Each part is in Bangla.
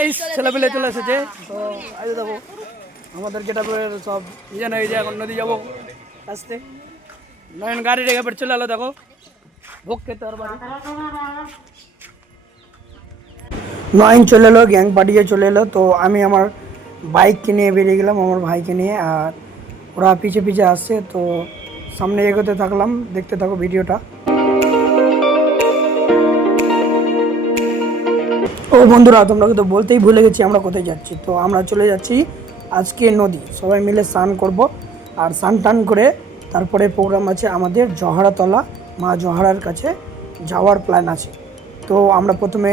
গাইস ছেলেপেলে চলে এসেছে তো আজ দেখো আমাদের গেটাপের সব ইয়ে এই যে এখন নদী যাবো আসতে নয়ন গাড়ি রেখে পর চলে এলো দেখো ভোগ খেতে আর বাড়ি নয়ন চলে এলো গ্যাং পাঠিয়ে চলে এলো তো আমি আমার বাইককে নিয়ে বেরিয়ে গেলাম আমার ভাইকে নিয়ে আর ওরা পিছে পিছে আসছে তো সামনে এগোতে থাকলাম দেখতে থাকো ভিডিওটা। ও বন্ধুরা তোমরা তো বলতেই ভুলে গেছি আমরা কোথায় যাচ্ছি। তো আমরা চলে যাচ্ছি আজকে নদী সবাই মিলে স্নান করব আর স্নান টান করে তারপরে প্রোগ্রাম আছে আমাদের জহরাতলা মা জহরার কাছে যাওয়ার প্ল্যান আছে। তো আমরা প্রথমে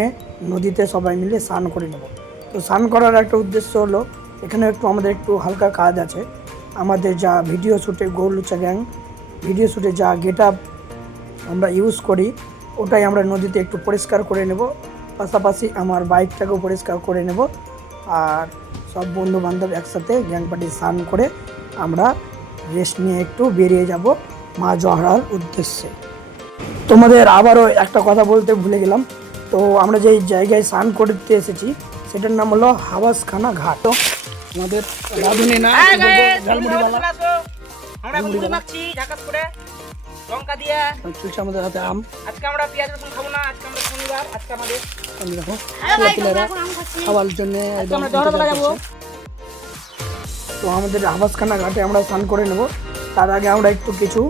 নদীতে সবাই মিলে স্নান করে নেব। তো স্নান করার একটা উদ্দেশ্য হলো এখানে আমাদের একটু হালকা কাজ আছে। আমাদের যা ভিডিও শ্যুটে গৌরলুচা গ্যাং ভিডিও শ্যুটে যা গেট আপ আমরা ইউজ করি ওটাই আমরা নদীতে একটু পরিষ্কার করে নেব, পাশাপাশি আমার বাইকটাকেও পরিষ্কার করে নেব আর সব বন্ধু বান্ধব একসাথে গ্যাং পার্টি স্নান করে আমরা রেস্ট নিয়ে একটু বেরিয়ে যাব মা জহরার উদ্দেশ্যে। তোমাদের আবারও একটা কথা বলতে ভুলে গেলাম, তো আমরা যেই জায়গায় স্নান করতে এসেছি সেটার নাম হলো হাওয়াসখানা ঘাট। তো আমাদের রাধুনি না ঝালমুড়িওয়ালা আমরা মুড়ি মাখছি ঢাকাত করে লঙ্কা দিয়ে চলছে আমাদের হাতে আম। আজকে আমরা পেঁয়াজ রসুন খাবো না, আজকে আমরা শনিবার, আজকে আমাদের দেখো খাওয়ার জন্য তো আমাদের হাওয়াসখানা ঘাটে আমরা স্নান করে নেব। তার আগে আমরা একটু কিছু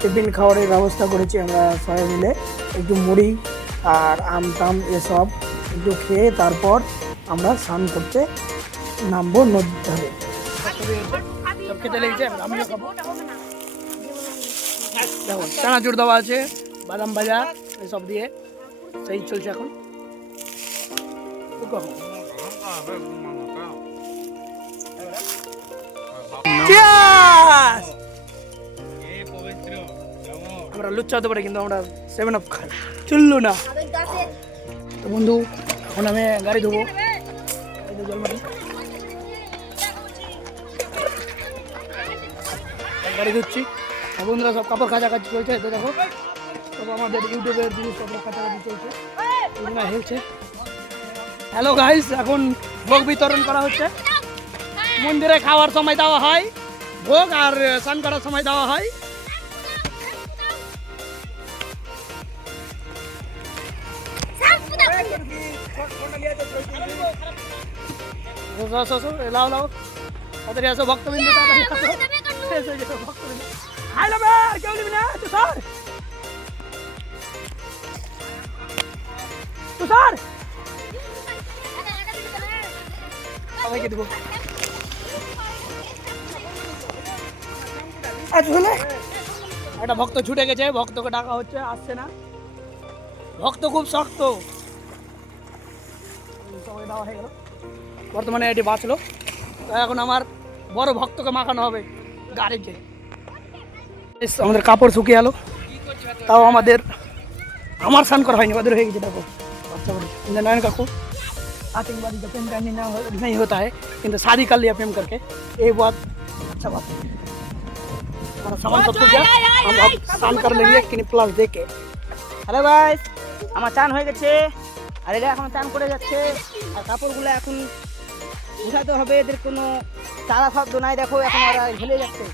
টিফিন খাওয়ারের ব্যবস্থা করেছি আমরা সবাই মিলে, একটু মুড়ি আর আম টাম এসব একটু খেয়ে তারপর আমরা স্নান করতে নামবো নদীর ধারে। সব খেতে লেগেছে আমিও খাবো। দেখো চানাচুর দেওয়া আছে, বাদাম ভাজা এসব দিয়ে সেই চলছে এখন। আমরা লুচ্চা হতে পারি কিন্তু আমরা 7 আপ খাই চললো না। তো বন্ধু এখন আমি গাড়ি ধোবো, জলমাটি গাড়ি ধুচ্ছি। বন্ধুরা সব কাপড় কাছাকাছি চলছে, তো দেখো সব আমাদের ইউটিউবের জিনিসপত্র কাছাকাছি চলছে হয়েছে। হ্যালো গাইস, এখন ভোগ বিতরণ করা হচ্ছে। মন্দিরে খাওয়ার সময় দেওয়া হয় ভোগ আর স্নান করার সময় দেওয়া হয়। লাও লাও তাড়াতাড়ি আসো ভক্তবিন্দু, তাড়াতাড়ি আসো শেষ হয়ে যাবে ভক্তবিন্দু। হাই লবে কেউ নিবি না তুষার তুষার সবাইকে দেবো। একটা ভক্ত ছুটে গেছে, ভক্তকে ডাকা হচ্ছে, আসছে না। ভক্ত খুব শক্ত, সবাই দেওয়া হয়ে গেল। বর্তমানে এটি বাঁচলো, তাই এখন আমার বড় ভক্তকে মাখানো হবে গাড়িতে। আমাদের কাপড় শুকিয়ে গেল, তাও আমার স্নান করা হয়নি, ওদের হয়ে গেছে। দেখো বাচ্চা বলি नयन काकू आतंकवादी का प्रेम करने नहीं होता है, किंतु शादी कर लिया प्रेम करके, ये बहुत अच्छा बात है। हमारा सामान सब कुछ हम अब स्नान कर लेंगे कि प्लस दे के। হ্যালো গাইস, আমার চান হয়ে গেছে আর এরা এখন চান করে যাচ্ছে আর কাপড়গুলো এখন উঠাতে হবে, এদের কোনো চালা শব্দ নাই। দেখো এখন ওরা ঝুলে যাচ্ছে।